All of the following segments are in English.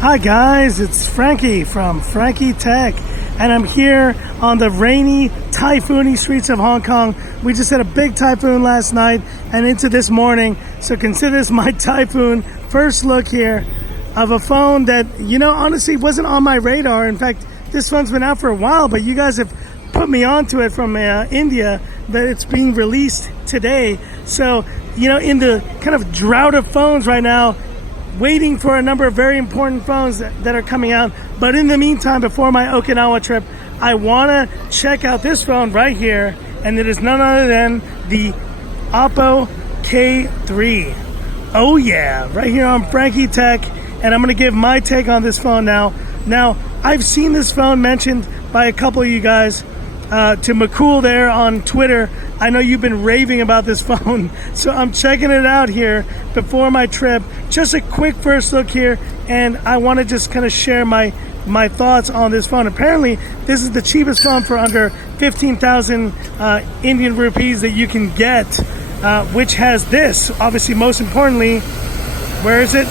Hi guys, it's Frankie from Frankie Tech, and I'm here on the rainy, typhoony streets of Hong Kong. We just had a big typhoon last night and into this morning, so consider this my typhoon first look here of a phone that, honestly wasn't on my radar. In fact, this phone's been out for a while, but you guys have put me onto it from India, that it's being released today. So, in the kind of drought of phones right now, waiting for a number of very important phones that are coming out. But in the meantime, before my Okinawa trip, I want to check out this phone right here, and it is none other than the Oppo K3. Oh yeah, right here on Frankie Tech, and I'm going to give my take on this phone now. Now, I've seen this phone mentioned by a couple of you guys, to McCool there on Twitter. I know you've been raving about this phone, so I'm checking it out here before my trip. Just a quick first look here, and I want to just kind of share my thoughts on this phone. Apparently, this is the cheapest phone for under 15,000 Indian rupees that you can get, which has this, obviously most importantly, where is it?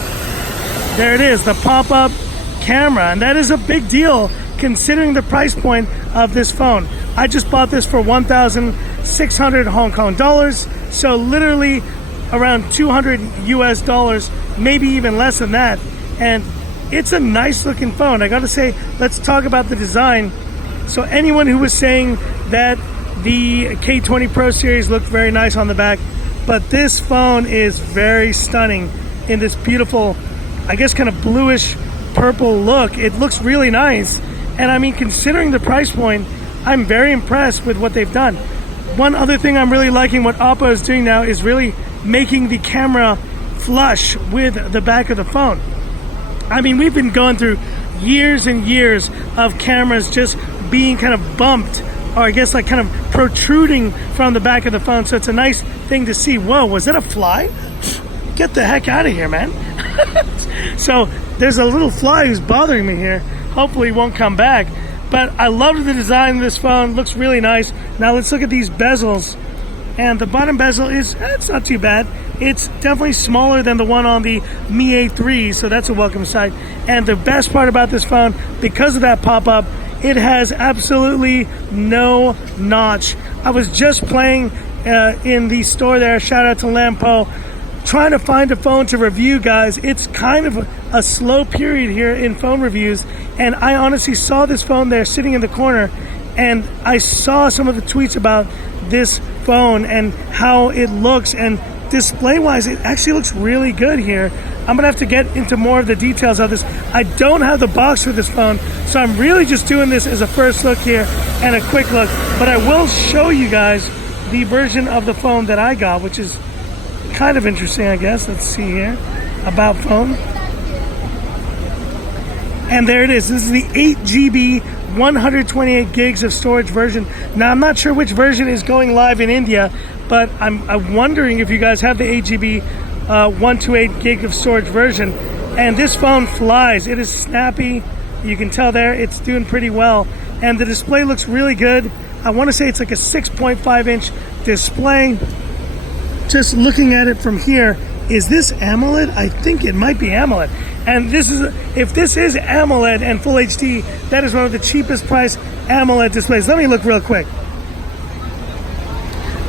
There it is, the pop-up camera, and that is a big deal considering the price point of this phone. I just bought this for 1,600 Hong Kong dollars, so literally around 200 US dollars, maybe even less than that. And it's a nice looking phone. I gotta say, let's talk about the design. So anyone who was saying that the K20 Pro series looked very nice on the back, but this phone is very stunning in this beautiful, I guess kind of bluish purple look. It looks really nice. And I mean, considering the price point, I'm very impressed with what they've done. One other thing I'm really liking what Oppo is doing now is really making the camera flush with the back of the phone. I mean, we've been going through years and years of cameras just being kind of bumped, or I guess like kind of protruding from the back of the phone. So it's a nice thing to see. Whoa, was that a fly? Get the heck out of here, man. So there's a little fly who's bothering me here. Hopefully he won't come back. But I love the design of this phone. Looks really nice. Now let's look at these bezels. And the bottom bezel it's not too bad. It's definitely smaller than the one on the Mi A3, so that's a welcome sight. And the best part about this phone, because of that pop-up, it has absolutely no notch. I was just playing in the store there, shout out to Lampo, trying to find a phone to review, guys. It's kind of a slow period here in phone reviews, and I honestly saw this phone there sitting in the corner, and I saw some of the tweets about this phone and how it looks, and display-wise, it actually looks really good here. I'm gonna have to get into more of the details of this. I don't have the box for this phone, so I'm really just doing this as a first look here and a quick look, but I will show you guys the version of the phone that I got, which is kind of interesting, I guess. Let's see here, about phone. And there it is. This is the 8 GB, 128 gigs of storage version. Now, I'm not sure which version is going live in India, but I'm wondering if you guys have the 8 GB, 128 gig of storage version. And this phone flies. It is snappy. You can tell there it's doing pretty well. And the display looks really good. I want to say it's like a 6.5 inch display. Just looking at it from here, is this AMOLED? I think it might be AMOLED. And if this is AMOLED and Full HD, that is one of the cheapest price AMOLED displays. Let me look real quick.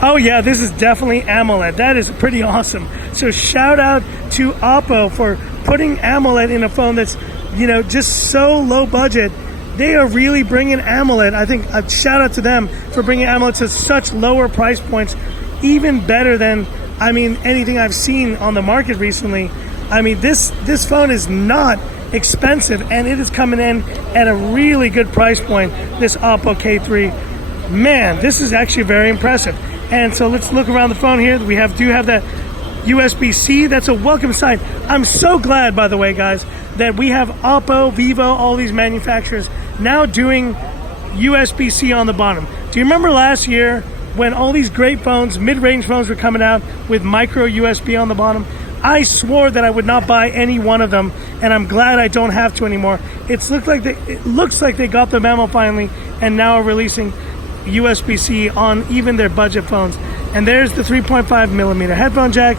Oh yeah, this is definitely AMOLED. That is pretty awesome. So shout out to Oppo for putting AMOLED in a phone that's, just so low budget. They are really bringing AMOLED. I think a shout out to them for bringing AMOLED to such lower price points. Even better than, anything I've seen on the market recently. This phone is not expensive, and it is coming in at a really good price point, this Oppo K3. Man, this is actually very impressive. And so let's look around the phone here. We do have that USB-C. That's a welcome sight. I'm so glad, by the way, guys, that we have Oppo, Vivo, all these manufacturers now doing USB-C on the bottom. Do you remember last year when all these great phones, mid-range phones, were coming out with micro USB on the bottom? I swore that I would not buy any one of them, and I'm glad I don't have to anymore. It looks like they got the memo finally, and now are releasing USB-C on even their budget phones. And there's the 3.5 millimeter headphone jack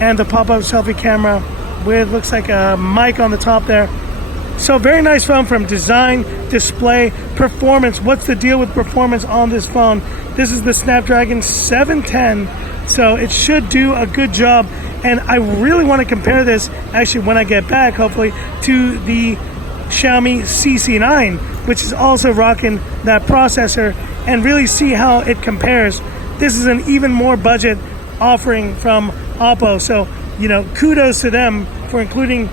and the pop-up selfie camera with, looks like a mic on the top there. So very nice phone from design, display, performance. What's the deal with performance on this phone? This is the Snapdragon 710, so it should do a good job. And I really want to compare this, actually, when I get back, hopefully, to the Xiaomi CC9, which is also rocking that processor, and really see how it compares. This is an even more budget offering from Oppo, so kudos to them for including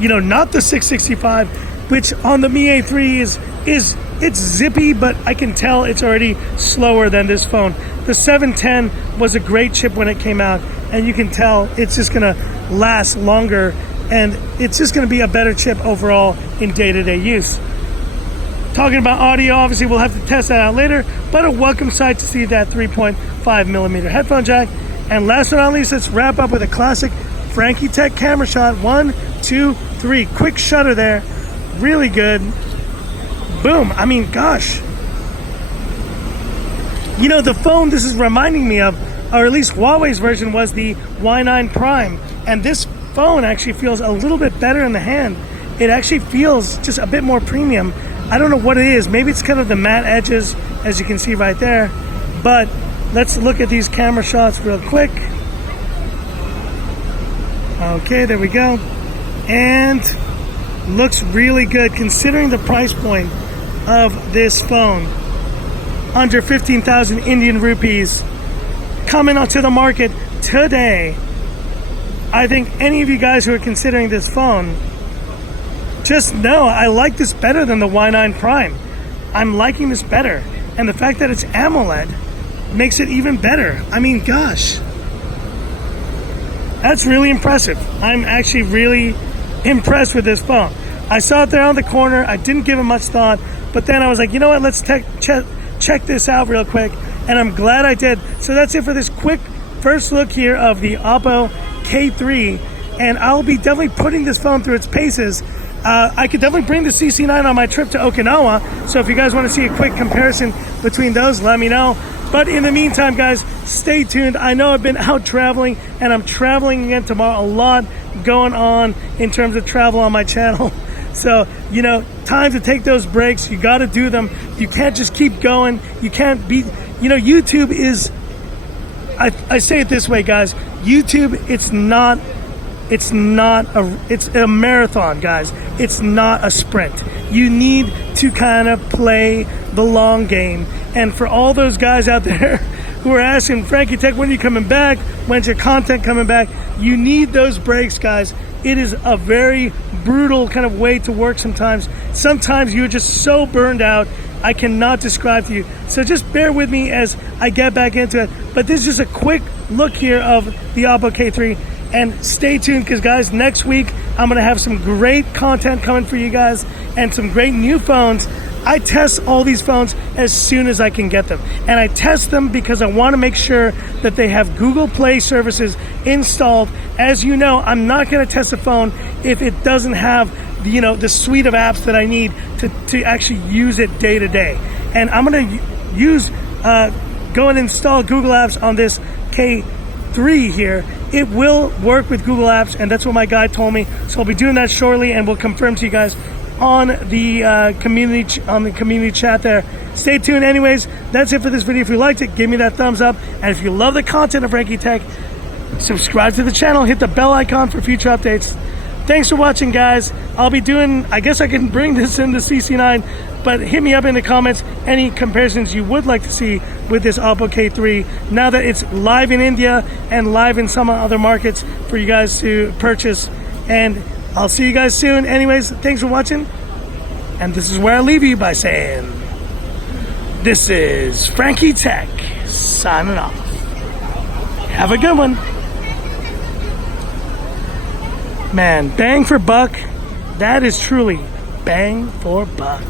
not the 665, which on the Mi A3 it's zippy, but I can tell it's already slower than this phone. The 710 was a great chip when it came out, and you can tell it's just gonna last longer, and it's just gonna be a better chip overall in day-to-day use. Talking about audio, obviously we'll have to test that out later, but a welcome sight to see that 3.5 millimeter headphone jack. And last but not least, let's wrap up with a classic Frankie Tech camera shot. 1, 2, 3. Quick shutter there. Really good. Boom. I mean, gosh. The phone this is reminding me of, or at least Huawei's version, was the Y9 Prime. And this phone actually feels a little bit better in the hand. It actually feels just a bit more premium. I don't know what it is. Maybe it's kind of the matte edges, as you can see right there. But let's look at these camera shots real quick. Okay, there we go. And looks really good considering the price point of this phone. Under 15,000 Indian rupees. Coming onto the market today. I think any of you guys who are considering this phone, just know I like this better than the Y9 Prime. I'm liking this better. And the fact that it's AMOLED makes it even better. I mean, gosh. That's really impressive. I'm actually really impressed with this phone. I saw it there on the corner. I didn't give it much thought. But then I was like, you know what? Let's check this out real quick. And I'm glad I did. So that's it for this quick first look here of the Oppo K3. And I'll be definitely putting this phone through its paces. I could definitely bring the CC9 on my trip to Okinawa. So if you guys want to see a quick comparison between those, let me know. But in the meantime, guys, stay tuned. I know I've been out traveling, and I'm traveling again tomorrow. A lot going on in terms of travel on my channel. So, time to take those breaks. You got to do them. You can't just keep going. You can't be, YouTube is, I say it this way, guys. YouTube, it's a marathon, guys. It's not a sprint. You need to kind of play the long game. And for all those guys out there who are asking, Frankie Tech, when are you coming back? When's your content coming back? You need those breaks, guys. It is a very brutal kind of way to work sometimes. Sometimes you're just so burned out, I cannot describe to you. So just bear with me as I get back into it. But this is just a quick look here of the Oppo K3. And stay tuned, because guys, next week I'm going to have some great content coming for you guys and some great new phones. I test all these phones as soon as I can get them. And I test them because I want to make sure that they have Google Play services installed. As you know, I'm not going to test a phone if it doesn't have the suite of apps that I need to actually use it day to day. And I'm going to go and install Google Apps on this K3 here. It will work with Google Apps, and that's what my guy told me. So I'll be doing that shortly, and we'll confirm to you guys on the community chat there. Stay tuned. Anyways, that's it for this video. If you liked it, give me that thumbs up, and if you love the content of Frankie Tech, subscribe to the channel, hit the bell icon for future updates. Thanks for watching, guys. I'll be doing, I guess I can bring this in the CC9, but hit me up in the comments any comparisons you would like to see with this Oppo K3 now that it's live in India and live in some other markets for you guys to purchase. And I'll see you guys soon. Anyways, thanks for watching. And this is where I leave you by saying, this is Frankie Tech signing off. Have a good one. Man, bang for buck. That is truly bang for buck.